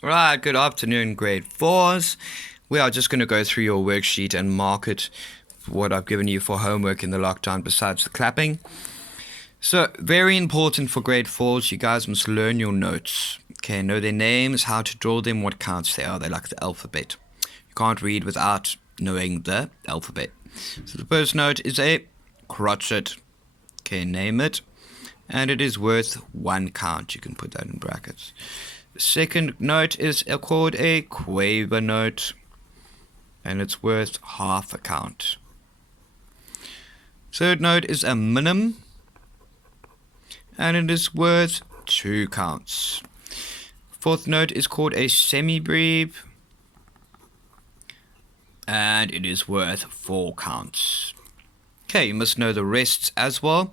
Right, good afternoon, grade 4s. We are just going to go through your worksheet and mark it for what I've given you for homework in the lockdown besides the clapping. So, very important for grade 4s, you guys must learn your notes. Okay, know their names, how to draw them, what counts they are. They're like the alphabet. You can't read without knowing the alphabet. So the first note is a crotchet. Okay, name it. And it is worth 1 count. You can put that in brackets. The second note is called a quaver note, and it's worth half a count. Third note is a minim, and it is worth 2 counts. Fourth note is called a semibreve, and it is worth 4 counts. Okay, you must know the rests as well.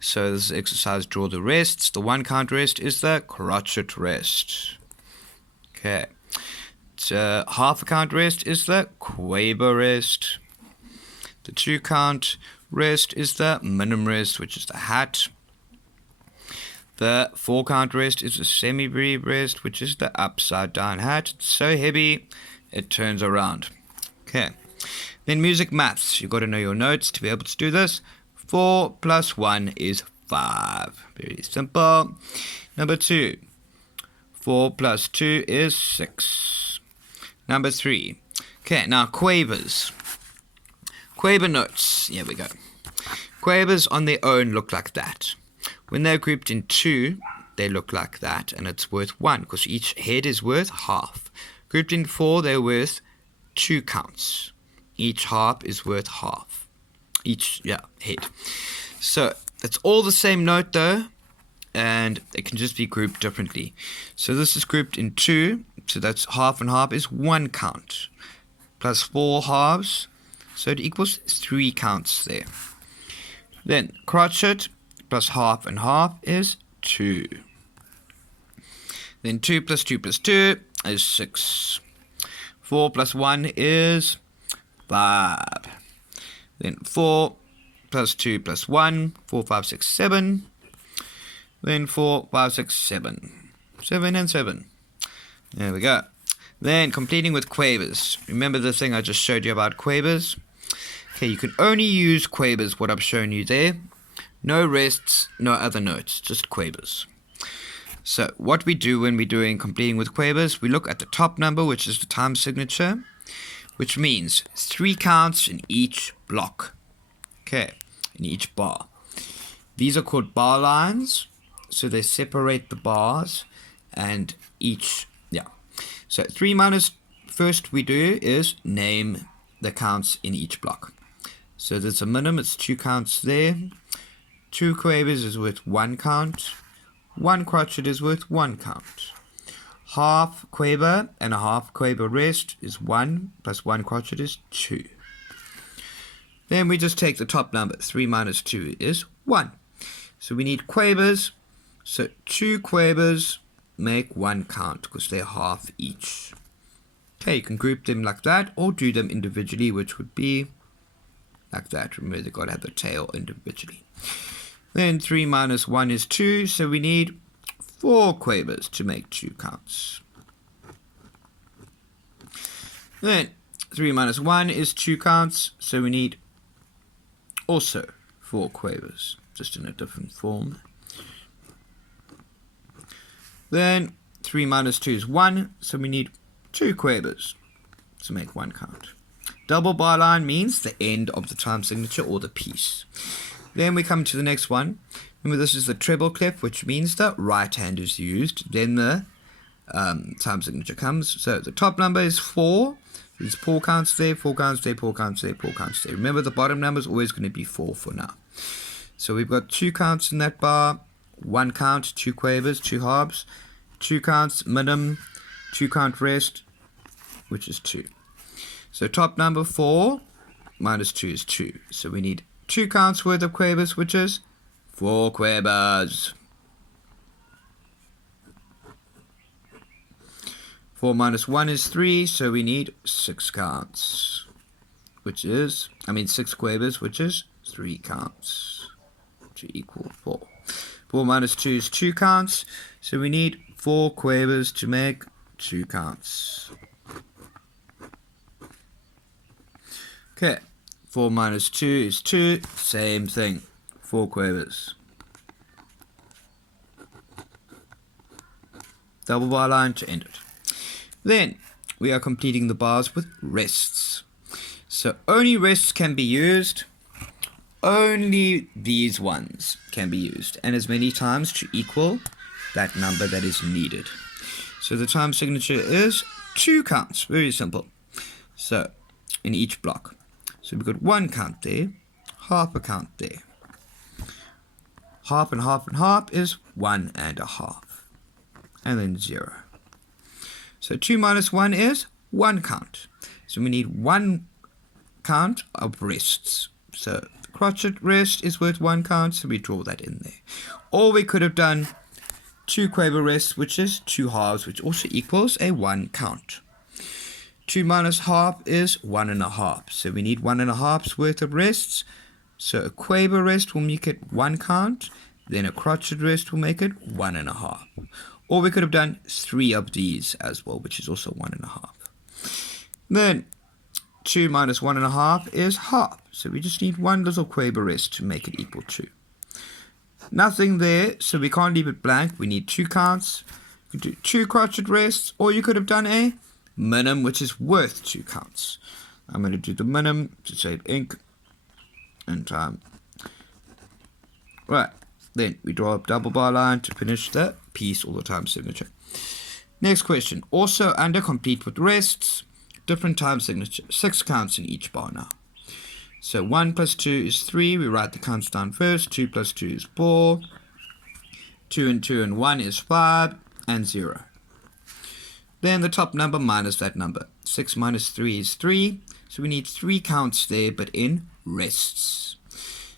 So this exercise, draw the rests. The 1 count rest is the crotchet rest. Okay. Half a count rest is the quaver rest. The 2 count rest is the minim rest, which is the hat. The 4 count rest is the semibreve rest, which is the upside down hat. It's so heavy, it turns around. Okay. Then music maths. You've got to know your notes to be able to do this. 4 plus 1 is 5. Very simple. Number 2. 4 plus 2 is 6. Number 3. Okay, now quavers. Quaver notes. Here we go. Quavers on their own look like that. When they're grouped in 2, they look like that, and it's worth 1 because each head is worth half. Grouped in 4, they're worth 2 counts. Each harp is worth half. Each head. So it's all the same note though, and it can just be grouped differently. So this is grouped in 2, so that's half and half is 1 count. Plus 4 halves, so it equals 3 counts there. Then crotchet plus half and half is 2. Then 2 plus 2 plus 2 is 6. 4 plus 1 is 5. Then 4 plus 2 plus 1, 4, 5, 6, 7. Then 4, 5, 6, 7. 7 and 7. There we go. Then completing with quavers. Remember the thing I just showed you about quavers? Okay, you can only use quavers, what I've shown you there. No rests, no other notes, just quavers. So what we do when we're doing completing with quavers, we look at the top number, which is the time signature, which means 3 counts in each block. Okay, in each bar. These are called bar lines, so they separate the bars and each, So 3 minus, first we do is name the counts in each block. So there's a minim, it's 2 counts there. 2 quavers is worth 1 count. 1 crotchet is worth 1 count. Half quaver and a half quaver rest is 1 plus 1 crotchet is 2. Then we just take the top number. 3 minus 2 is 1. So we need quavers. So 2 quavers make 1 count because they're half each. Okay, you can group them like that or do them individually, which would be like that. Remember, they've got to have the tail individually. Then 3 minus 1 is 2, so we need 4 quavers to make 2 counts. Then 3 minus 1 is 2 counts, so we need also 4 quavers, just in a different form. Then 3 minus 2 is 1, so we need 2 quavers to make 1 count. Double bar line means the end of the time signature or the piece. Then we come to the next one. Remember, this is the treble clef, which means the right hand is used. Then the time signature comes. So the top number is 4. There's 4 counts there, 4 counts there, 4 counts there, 4 counts there. Remember, the bottom number is always going to be 4 for now. So we've got 2 counts in that bar. 1 count, 2 quavers, 2 halves. 2 counts, minim, 2 count rest, which is 2. So top number 4 minus 2 is 2. So we need 2 counts worth of quavers, which is 4 quavers. 4 minus 1 is 3, so we need 6 counts, which is, 6 quavers, which is 3 counts, to equal 4. 4 minus 2 is 2 counts, so we need 4 quavers to make 2 counts. Okay, 4 minus 2 is 2, same thing, 4 quavers. Double bar line to end it. Then we are completing the bars with rests. So only rests can be used. Only these ones can be used, and as many times to equal that number that is needed. So the time signature is 2 counts. Very simple. So in each block. So we've got 1 count there, half a count there. Half and half and half is 1 1/2. And then 0. So 2 minus 1 is 1 count. So we need 1 count of rests. So the crotchet rest is worth 1 count, so we draw that in there. Or we could have done 2 quaver rests, which is 2 halves, which also equals a 1 count. 2 minus half is 1 1/2. So we need 1 1/2's worth of rests. So a quaver rest will make it 1 count. Then a crotchet rest will make it 1 1/2. Or we could have done 3 of these as well, which is also 1 1/2. Then 2 minus 1 1/2 is half. So we just need 1 little quaver rest to make it equal 2. Nothing there, so we can't leave it blank. We need 2 counts. You could do 2 crotchet rests, or you could have done a minim, which is worth 2 counts. I'm going to do the minim to save ink and time. Right, then we draw a double bar line to finish the piece or the time signature. Next question. Also under complete with rests, different time signature. 6 counts in each bar now. So 1 plus 2 is 3. We write the counts down first. 2 plus 2 is 4. 2 and 2 and 1 is 5 and 0. Then the top number minus that number. 6 minus 3 is 3. So we need 3 counts there, but in rests.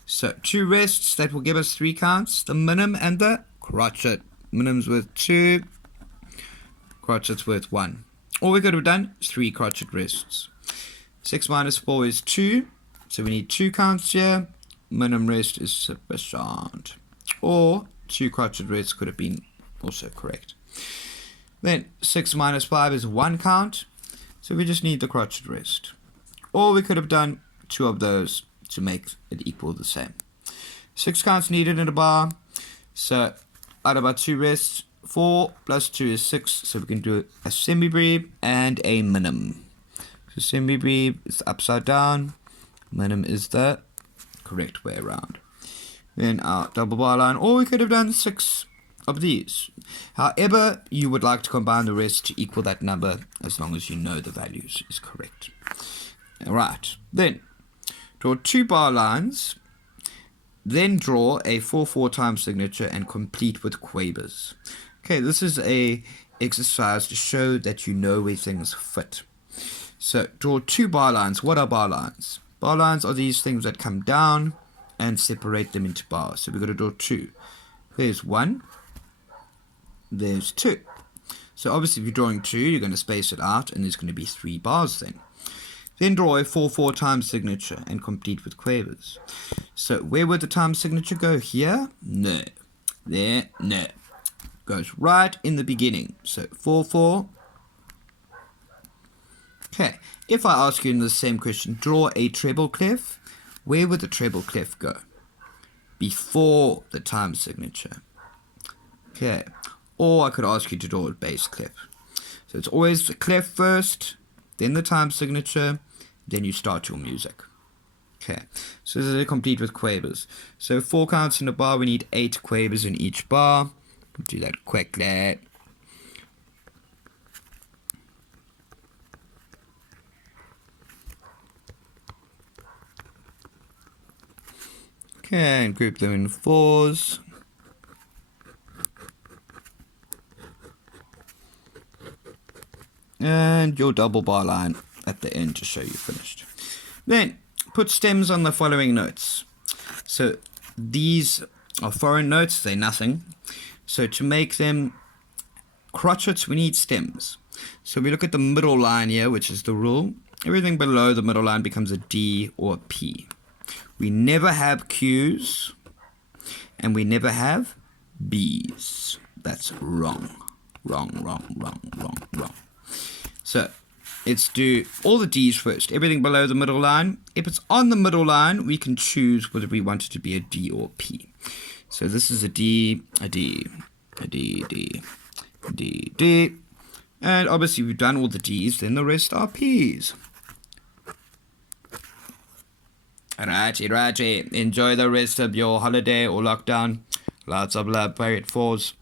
So 2 rests, that will give us 3 counts. The minim and the crotchet. Minim's worth 2. Crotchet's worth 1. Or we could have done 3 crotchet rests. 6 minus 4 is 2. So we need 2 counts here. Minim rest is sufficient. Or 2 crotchet rests could have been also correct. Then 6 minus 5 is 1 count. So we just need the crotchet rest. Or we could have done 2 of those to make it equal the same. 6 counts needed in a bar. So out of our 2 rests, 4 plus 2 is 6. So we can do a semi-breve and a minim. So semi-breve is upside down. Minim is the correct way around. Then our double bar line. Or we could have done 6 of these. However, you would like to combine the rest to equal that number as long as you know the values is correct. Alright, then draw 2 bar lines, then draw a 4/4 time signature and complete with quavers. Okay, this is a exercise to show that you know where things fit. So draw 2 bar lines. What are bar lines? Bar lines are these things that come down and separate them into bars. So we're going to draw 2. There's 1. There's 2. So obviously if you're drawing 2, you're going to space it out, and there's going to be 3 bars then. Then draw a 4/4 time signature and complete with quavers. So where would the time signature go? Here? No. There? No. Goes right in the beginning. So 4/4. Okay. If I ask you in the same question, draw a treble clef, where would the treble clef go? Before the time signature. Okay. Or I could ask you to draw a bass clef. So it's always the clef first, then the time signature, then you start your music. Okay, so this is complete with quavers. So 4 counts in a bar, we need 8 quavers in each bar. Do that quickly. Okay, and group them in 4s. And your double bar line at the end to show you finished. Then put stems on the following notes. So these are foreign notes, they're nothing. So to make them crotchets, we need stems. So we look at the middle line here, which is the rule. Everything below the middle line becomes a D or a P. We never have Qs, and we never have Bs. That's wrong. Wrong. So let's do all the D's first. Everything below the middle line. If it's on the middle line, we can choose whether we want it to be a D or P. So this is a D, a D, a D, D, D, D. And obviously we've done all the D's, then the rest are P's. Righty. Enjoy the rest of your holiday or lockdown. Lots of love, Pirate Force.